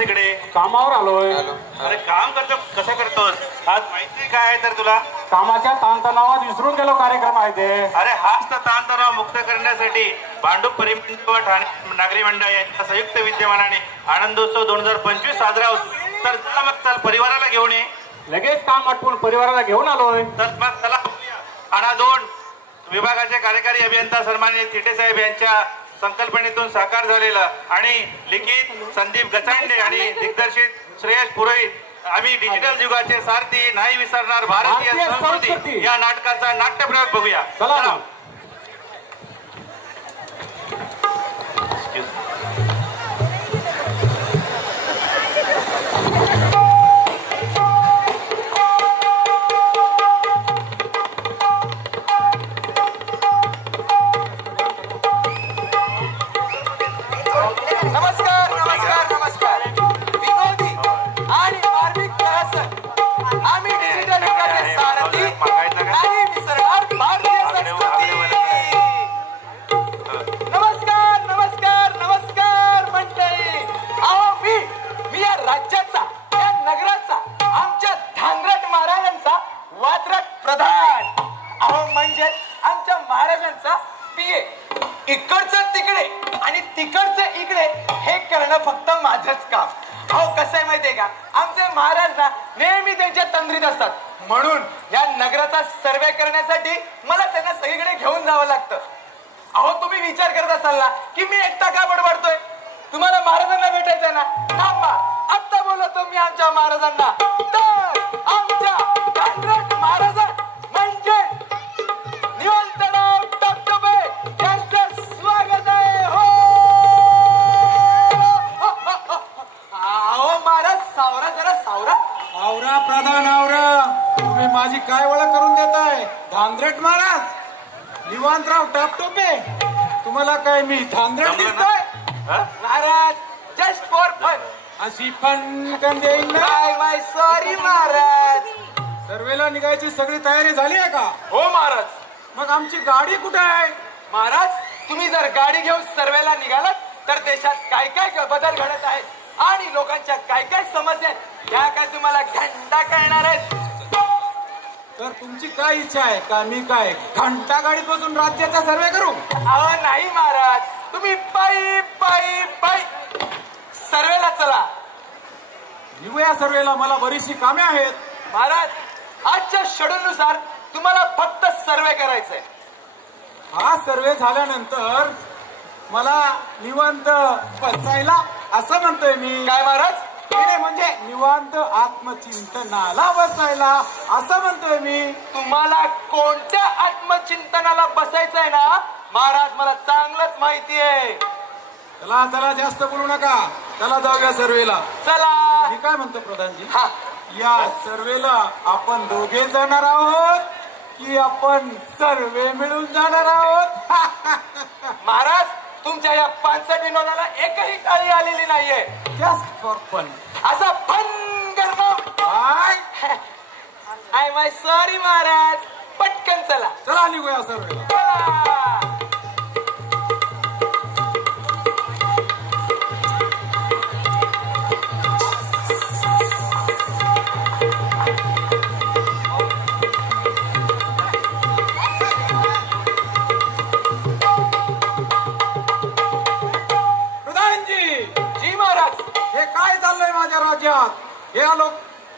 करतोस इकडे? कामावर आलोय. अरे काम करतो कसं करतोस? आज माहिती काय आहे तर तुला? कामाच्या ताणतणावात विसरून गेलो कार्यक्रम आहे ते. अरे हाच तर ताणतणाव मुक्त करण्यासाठी भांडूप परिमंडळ व ठाणे नागरी मंडळ यांच्या संयुक्त विद्यमानाने आनंदोत्सव 2025 साजरा होतो. तर चला मग चल परिवाराला घेऊन ये. लगेच काम आटपून परिवाराला घेऊन आलोय. तर मग चला आणा 2 विभागाचे कार्यकारी अभियंता सन्माननीय थिटे साहेब यांच्या संकल्पनेतून साकार झालेलं आणि लिखित संदीप गचांडे आणि दिग्दर्शित श्रेयस पुरोहित आम्ही डिजिटल युगाचे सारथी नाही विसरणार भारतीय संस्कृती या नाटकाचा नाट्यप्रयोग बघूया. चला. इकडचं तिकडे आणि तिकडचं इकडे हे करणं फक्त माझंच काम. अहो कसं आहे माहितीये का, आमचे महाराज ना नेहमी त्यांच्या तंद्रीत असतात. म्हणून या नगराचा सर्वे करण्यासाठी मला त्यांना सगळीकडे घेऊन जावं लागतं. अहो तुम्ही विचार करत असाल ना की मी एकटा का बडबडतोय. तुम्हाला महाराजांना भेटायचंय ना, थांबा आत्ता बोलतो मी आमच्या महाराजांना. तर आमच्या कांद्रट महाराज म्हणजे निवंतराव टपटपे यांचं स्वागत आहे. हो अहो महाराज सावरा जरा सावरा. आवरा प्रधान आवरा. तुम्ही माझी काय ओळख करून देताय? धांद्रेट महाराज निवांतराव टापटोपे. तुम्हाला काय मी धांद्रेट दिसतोय? महाराज जस्ट फॉर फन. अशी फन देईन ना. माय सॉरी महाराज. सर्वेला निघायची सगळी तयारी झाली आहे का? हो महाराज. मग आमची गाडी कुठे आहे? महाराज तुम्ही जर गाडी घेऊन सर्वेला निघालात तर देशात काय काय बदल घडत आहेत आणि लोकांच्या काय काय समस्या आहेत या काय तुम्हाला घंटा कळणार आहेत. तर तुमची काय इच्छा आहे का मी काय घंटा गाडीत बसून राज्याचा सर्वे करू? अहो नाही महाराज, तुम्ही पायी पायी पायी सर्वेला चला. निवया सर्वेला मला बरीचशी कामे आहेत. महाराज आजच्या शेड्यूल नुसार तुम्हाला फक्त सर्वे करायचंय. हा सर्वे झाल्यानंतर मला निवांत बसायला असं म्हणतोय मी. काय महाराज? म्हणजे निवांत आत्मचिंतनाला बसायला असं म्हणतोय मी. तुम्हाला कोणत्या आत्मचिंतनाला बसायचंय ना महाराज मला चांगलंच माहिती आहे. चला चला जास्त बोलू नका. चला जाऊया सर्वेला. चला. मी काय म्हणतो प्रधानजी, हा या सर्वेला आपण दोघे जाणार आहोत की आपण सर्वे मिळून जाणार आहोत? महाराज तुमच्या या 65 विनोदाला एकही टाळी आलेली नाहीये. Just for fun. असा फन करणं. आय माय सॉरी महाराज. पटकन चला. चला निघूया सर्वेला.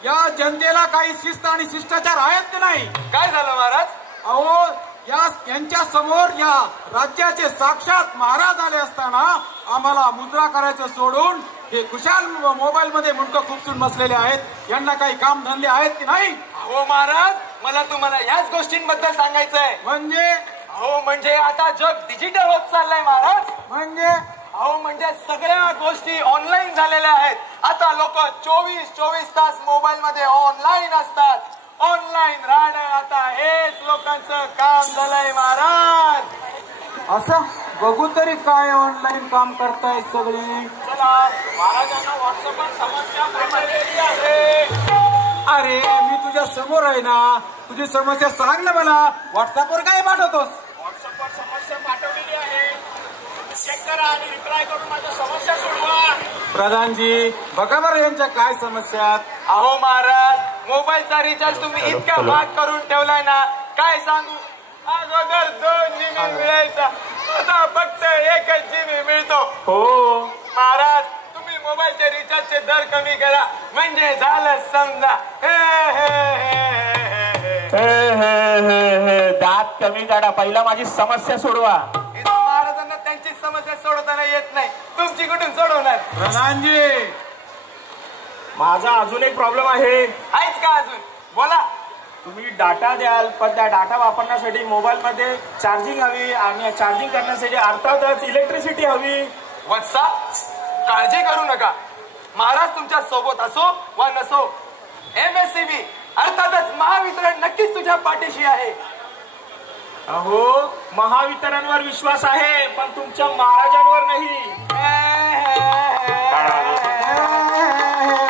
या जनतेला काही शिस्त आणि शिष्टाचार आहेत की नाही? काय झालं महाराज? अहो यांच्या समोर या राज्याचे साक्षात महाराज आले असताना आम्हाला मुद्रा करायचं सोडून हे खुशाल मोबाईल मध्ये मुंडकं खुपसून बसलेले आहेत. यांना काही काम धंदे आहेत की नाही? हो महाराज मला तुम्हाला याच गोष्टींबद्दल सांगायचंय. म्हणजे आता जग डिजिटल होत चाललंय महाराज. म्हणजे सगळ्या गोष्टी ऑनलाईन झालेल्या आहेत. आता लोक 24 तास मोबाईल मध्ये ऑनलाईन असतात. ऑनलाईन राहणं आता हेच लोकांचं काम झालंय महाराज. असं बघू तरी काय ऑनलाईन काम करताय सगळी. चला महाराजांना व्हॉट्सअपवर समस्या पाठवलेली आहे. अरे मी तुझ्या समोर आहे ना. तुझी समस्या सांग ना मला. व्हॉट्सअपवर काय पाठवतोस? व्हॉट्सअपवर समस्या पाठवलेली आहे. चेक करा आणि रिप्लाय करून माझ्या समस्या सोडवा. प्रधानजी बघा बरं यांच्या काय समस्या आहेत. अहो महाराज, मोबाईलचा रिचार्ज तुम्ही इतका महाग करून ठेवलाय ना, काय सांगू. अगोदर 2 GB मिळायचा, आता फक्त 1 GB मिळतो. हो महाराज, तुम्ही मोबाईलच्या रिचार्जचे दर कमी करा, म्हणजे झालं समजा. दात कमी काढा, पहिला माझी समस्या सोडवा. इथं महाराजांना त्यांची समस्या सोडवताना येत नाही, तुमची कुठून सोडवणार. प्रधानजी माझा अजून एक प्रॉब्लेम आहे. आहेच का अजून, बोला. तुम्ही डाटा द्याल, पण त्या डाटा वापरण्यासाठी मोबाईलमध्ये चार्जिंग हवी आणि चार्जिंग करण्यासाठी अर्थातच इलेक्ट्रिसिटी हवी. वत्सा, काळजी करू नका. महाराज तुमच्या सोबत असो वा नसो, MSCB अर्थातच महावितरण नक्कीच तुझ्या पाठीशी आहे. अहो, महावितरणवर विश्वास आहे, पण तुमच्या महाराजांवर नाही.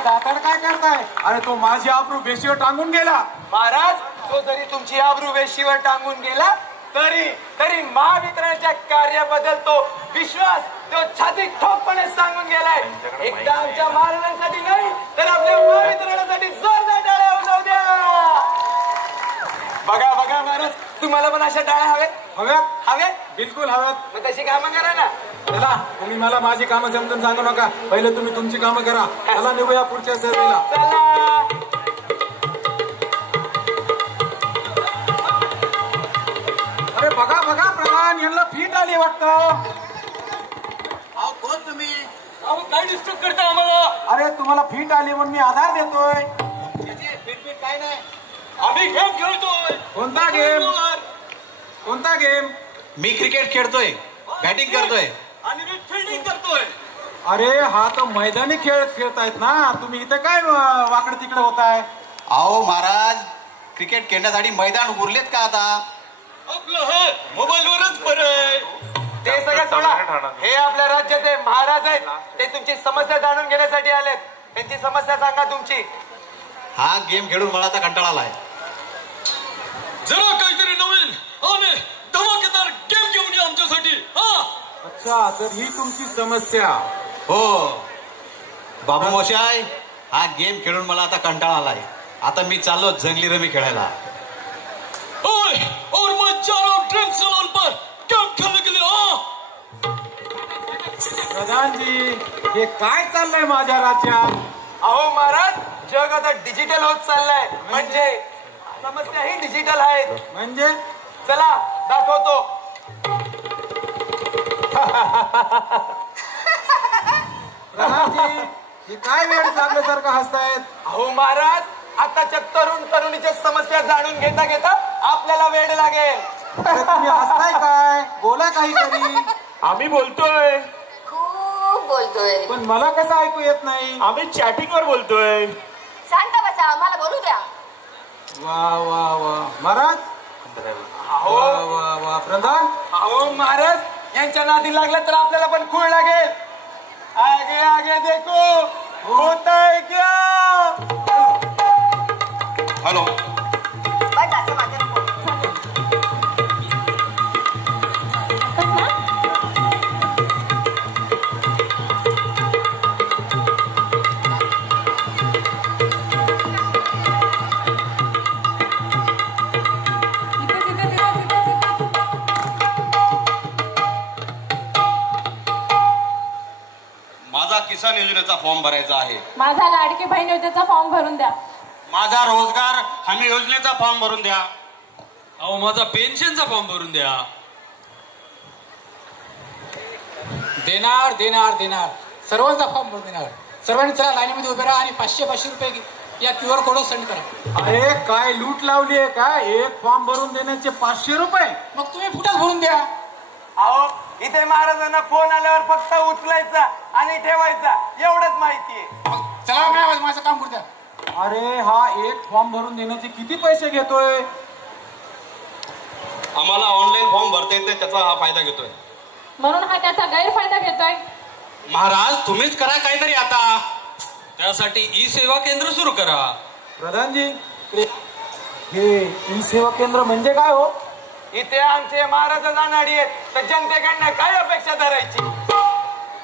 दातार काय करताय. अरे तो माझी आबरू बेशीवर टांगून गेला. महाराज, तो जरी तुमची आबरू वेशीवर टांगून गेला तरी महावितरणाच्या कार्याबद्दल तो विश्वास तो छाती ठोकपणे सांगून गेलाय. एकदा आमच्या महाराजांसाठी नाही तर आपल्या महावितरणासाठी जोरदार टाळ्या वाजवू द्या. बघा बघा महाराज, तुम्हाला पण अशा टाळ्या हव्यात हव्यात? बिलकुल हव्यात. मग तशी कामं करा ना. चला, तुम्ही मला माझी कामं समजून सांगू नका, पहिले तुम्ही तुमची कामं करा. चला निघूया पुढच्या सर्वेला. चला. अरे बघा बघा प्रधान, यांना फीट आली वाटतं. कोण तुम्ही? अहो, काय डिस्टर्ब करता आम्हाला? अरे तुम्हाला फीट आली म्हणून मी आधार देतोय. फिटफिट काय नाही. आम्ही गेम खेळतोय. कोणता गेम? कोणता गेम? मी क्रिकेट खेळतोय, बॅटिंग करतोय. आणि मी फिल्डिंग करतोय. अरे हा तर मैदानी खेळ खेळतायत ना, तुम्ही इथे काय वाकड तिकडे होताय. अहो महाराज, क्रिकेट खेळण्यासाठी मैदान उरलेत का आता? आपलं हात मोबाईलवरच बरं आहे. ते सगळं सोडा. हे आपल्या राज्याचे महाराज आहेत, ते तुमची समस्या जाणून घेण्यासाठी आलेत. त्यांची समस्या सांगा तुमची. हा गेम खेळून मला आता कंटाळा आलाय. जरा काहीतरी नवीन आणि धमाकेदार गेम घेऊन या आमच्यासाठी. अच्छा, तर ही तुमची समस्या. हो बाबू मोशाय, हा गेम खेळून मला आता कंटाळा आलाय. आता मी चाललो जंगली रमी खेळायला. और मैं जा रहा हूं ड्रीम सैलून पर गेम खेलने के लिए. प्रधानजी, हे काय चाललंय माझ्या राज्यात. अहो महाराज, जग आता डिजिटल होत चाललंय, म्हणजे समस्या ही डिजिटल आहेत. म्हणजे चला दाखवतो. प्रधानजी, हे काय वेळ चालल्यासारखं हसतायत. अहो महाराज, आताच्या तरुणीच्या समस्या जाणून घेता घेता आपल्याला वेळ लागेल. अरे तुम्ही हसताय काय, बोला काहीतरी. आम्ही बोलतोय, खूप बोलतोय. पण मला कसं ऐकू येत नाही. आम्ही चॅटिंगवर बोलतोय. शांत बसा, मला बोलू द्या. वा वा वा महाराज. वा वा वा प्रधान. अहो महाराज, यांच्या नादी लागलं तर आपल्याला पण खूळ लागेल. आगे आगे देखो होता है क्या. हॅलो, बस जास्त माझ्या नको. माझा किसान योजनेचा फॉर्म भरायचा आहे. माझा लाडकी बहीण योजनेचा फॉर्म भरून द्या. माझा रोजगार हमी योजनेचा फॉर्म भरून द्या. अहो, माझा पेन्शनचा फॉर्म भरून द्या. देणार देणार देणार, सर्वांचा फॉर्म भरून देणार. सर्वांनी चला लाईनीमध्ये उभे राहा आणि 500 रुपये या QR कोडवर सेंड करा. अरे काय लूट लावली आहे का. एक फॉर्म भरून देण्याचे 500 रुपये. मग तुम्ही फुटात भरून द्या. अहो, इथे महाराजांना फोन आल्यावर फक्त उचलायचा आणि ठेवायचा एवढंच माहितीये. मग चला माझं काम करू द्या. अरे हा एक फॉर्म भरून देण्याचे किती पैसे घेतोय. आम्हाला ऑनलाईन फॉर्म भरता येते, त्याचा हा फायदा घेतोय. म्हणून हा त्याचा गैरफायदा घेतोय. महाराज, तुम्हीच करा काहीतरी आता. त्यासाठी ई सेवा केंद्र सुरू करा. प्रधानजी, हे ई सेवा केंद्र म्हणजे काय हो. इथे आमचे महाराज जाणारी आहेत, तर जनतेकडनं काय अपेक्षा धरायची.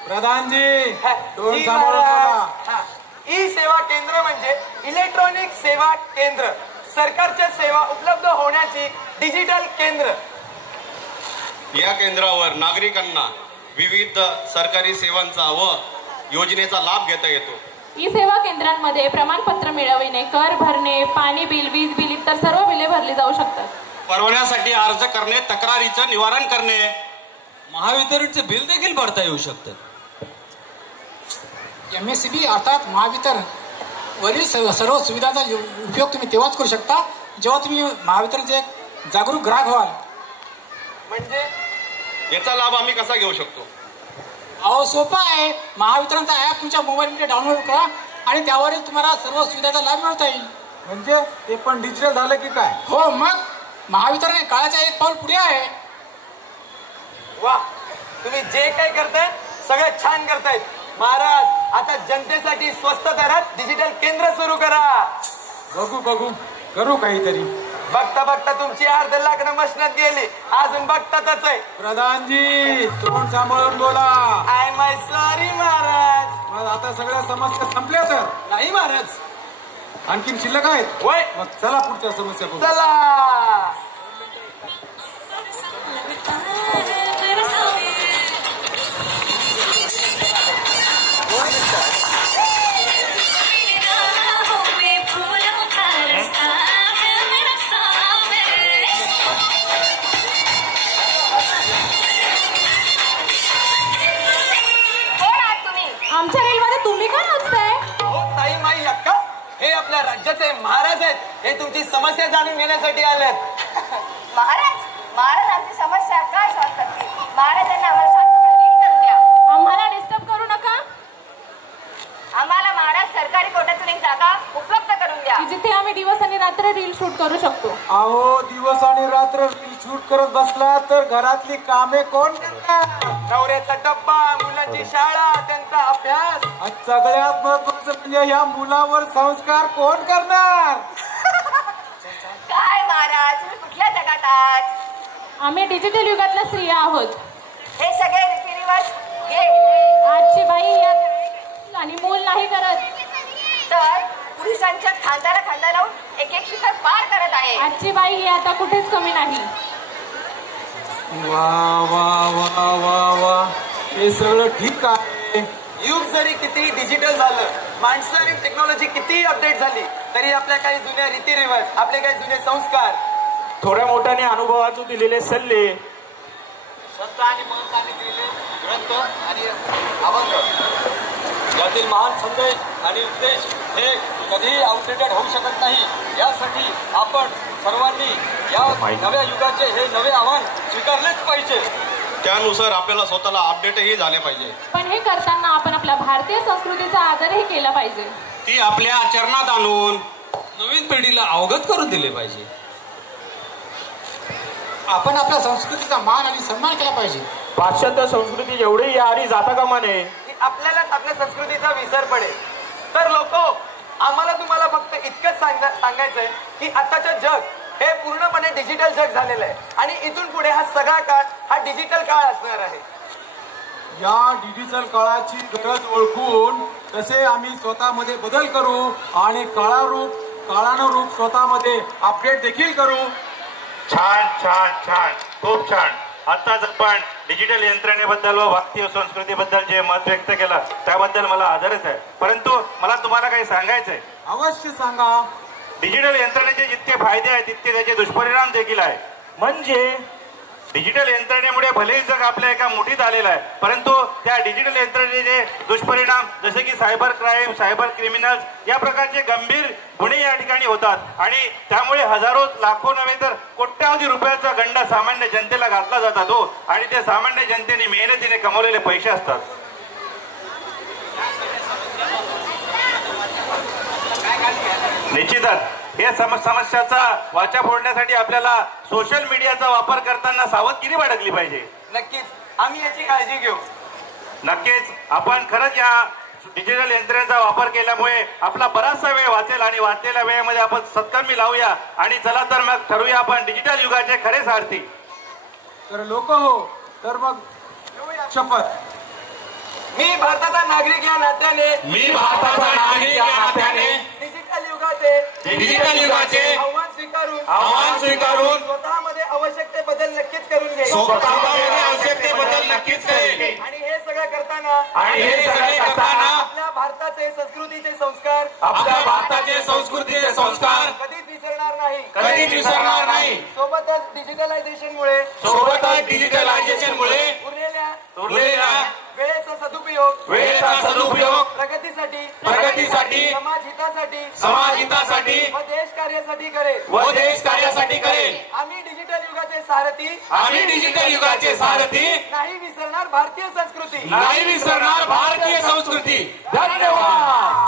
प्रधानजी दोन जी सांभाळून महाराज. बोला. हा. ई सेवा केंद्र म्हणजे इलेक्ट्रॉनिक सेवा केंद्र, सरकारच्या सेवा उपलब्ध होण्याची डिजिटल केंद्र. या केंद्रावर नागरिकांना विविध सरकारी सेवांचा व योजनेचा लाभ घेता येतो. ई सेवा केंद्रांमध्ये प्रमाणपत्र मिळविणे, कर भरणे, पाणी बिल, वीज बिल इतर सर्व बिले भरली जाऊ शकतात. परवान्यासाठी अर्ज करणे, तक्रारीचं निवारण करणे, महावितरणचे बिल देखील भरता येऊ शकतं. MSCB अर्थात महावितरण वरील सर्व सुविधांचा उपयोग तुम्ही तेव्हाच करू शकता जेव्हा तुम्ही महावितरणचे एक जागरूक ग्राहक व्हाल. म्हणजे याचा लाभ आम्ही कसा घेऊ शकतो? अहो सोपा आहे. महावितरणचा ऍप तुमच्या मोबाईलमध्ये डाउनलोड करा आणि त्यावरील तुम्हाला सर्व सुविधांचा लाभ मिळवता येईल. म्हणजे ते पण डिजिटल झालं की काय? हो, मग महावितरण हे काळाच्या एक पाऊल पुढे आहे. वा, तुम्ही जे काही करताय सगळं छान करतायत. महाराज, आता जनतेसाठी स्वस्त दरात डिजिटल केंद्र सुरू करा. बघू करू काहीतरी. बघता बघता तुमची अर्ध लाकडं मशनात गेली, अजून बघतातच आहे. प्रधानजी तोंड सांभाळून बोला. I my sorry Maharaj. मग आता सगळ्या समस्या संपल्या तर? नाही महाराज, आणखीन शिल्लक आहेत. वय मग चला पुढच्या समस्या बघू. चला. आमच्या रेलमध्ये तुम्ही का नाचताय? हो ताई माई अक्का, हे आपल्या राज्याचे महाराज आहेत. हे तुमची समस्या जाणून घेण्यासाठी आलेत. महाराज आमची समस्या काय सॉल्व करतील? महाराजांना आम्हाला शांतपणे रीड करू द्या. आम्हाला डिस्टर्ब करू नका. आम्हाला महाराज सरकारी कोट्यातून एक जागा उपलब्ध करून द्या की जिथे आम्ही दिवस आणि रात्र रील शूट करू शकतो. अहो दिवस आणि रात्र शूट करत बसला तर घरातली कामे कोण करणार? नवऱ्याचा डब्बा, मुलांची शाळा, त्यांचा अभ्यास. आणि सगळ्यात महत्वाचं म्हणजे ह्या मुलावर संस्कार कोण करणार? काय महाराज, तुम्ही कुठल्या जगात आहात? आम्ही डिजिटल युगातल्या स्त्रिया आहोत. हे सगळे रीतिरिवाज गेले आजची बाई या आणि मूल नाही करत, तर पुरुषांच्या खांद्याला लावून एक शिखर पार करत आहे. आजची बाई ही आता कुठेच कमी नाही. वा वा वा वा वा, हे सगळं ठीक आहे. युग जरी किती डिजिटल झालं, माणसं आणि टेक्नॉलॉजी किती अपडेट झाली, तरी आपल्या काही जुन्या रीतिरिवाज, आपले काही जुने संस्कार, थोड्या मोठ्याने अनुभवातून दिलेले सल्ले, संत आणि महंतांनी दिलेले ग्रंथ आणि अभंग यातील महान संदेश आणि उपदेश हे कधीही आउटडेटेड होऊ शकत नाही. यासाठी आपण सर्वांनी या नव्या युगाचे हे नवे आव्हान स्वीकारलेच पाहिजे. त्यानुसार आपल्याला स्वतःला अपडेटही झाले पाहिजे. पण हे करताना आपण आपल्या भारतीय संस्कृतीचा आदरही केला पाहिजे. ती आपल्या आचरणात आणून नवीन पिढीला अवगत करून दिले पाहिजे. आपण आपल्या संस्कृतीचा मान आणि सन्मान केला पाहिजे. पाश्चात्य संस्कृती एवढी यारी जाता कामा नये की आपल्यालाच आपल्या संस्कृतीचा विसर पडेल. तर लोक, आम्हाला तुम्हाला फक्त इतकंच सांगायचंय की आताचं जग हे पूर्णपणे डिजिटल जग झालेलं आहे आणि इथून पुढे हा सगळा काळ हा डिजिटल काळ असणार आहे. या डिजिटल काळाची गरज ओळखून तसे आम्ही स्वतःमध्ये बदल करू आणि काळानुरूप स्वतःमध्ये अपडेट देखील करू. छान छान छान, खूप छान. आताच आपण डिजिटल यंत्रणेबद्दल व भारतीय संस्कृतीबद्दल जे मत व्यक्त केलं त्याबद्दल मला आदरच आहे. परंतु मला तुम्हाला काही सांगायचंय. अवश्य सांगा. डिजिटल यंत्रणेचे जितके फायदे आहेत तितके त्याचे दुष्परिणाम देखील आहे. म्हणजे डिजिटल यंत्रणेमुळे भलेही जग आपल्या एका मुठीत आलेलं आहे, परंतु त्या डिजिटल यंत्रणेचे दुष्परिणाम जसे की सायबर क्राईम, सायबर क्रिमिनल्स या प्रकारचे गंभीर गुन्हे या ठिकाणी होतात आणि त्यामुळे हजारो लाखो नव्हे तर कोट्यावधी रुपयाचा गंडा सामान्य जनतेला घातला जातात हो. आणि ते सामान्य जनतेने मेहनतीने कमवलेले पैसे असतात. निश्चितच या समस्याचा वाचा फोडण्यासाठी आपल्याला सोशल मीडियाचा वापर करताना सावधगिरी बाळगली पाहिजे. नक्कीच आम्ही याची काळजी घेऊ. नक्कीच आपण खरंच या डिजिटल यंत्रणेचा वापर केल्यामुळे आपला बराचसा वेळ वाचेल आणि वाचलेल्या वेळेमध्ये आपण सत्कर्मी लावूया आणि चला तर मग ठरवूया आपण डिजिटल युगाचे खरे सारथी. तर लोक हो, तर मग शपथ. मी भारताचा नागरिक या नात्याने डिजिटल युगाचे आव्हान स्वीकारून स्वतःमध्ये आवश्यक ते बदल नक्कीच करून घेईल आणि हे सगळं करताना आपल्या भारताचे संस्कृतीचे संस्कार कधीच विसरणार नाही सोबतच डिजिटलायझेशनमुळे उरलेल्या वेळेचा सदुपयोग प्रगतीसाठी समाजहितासाठी व देश कार्यासाठी करेल आम्ही डिजिटल युगाचे सारथी नाही विसरणार भारतीय संस्कृती धन्यवाद.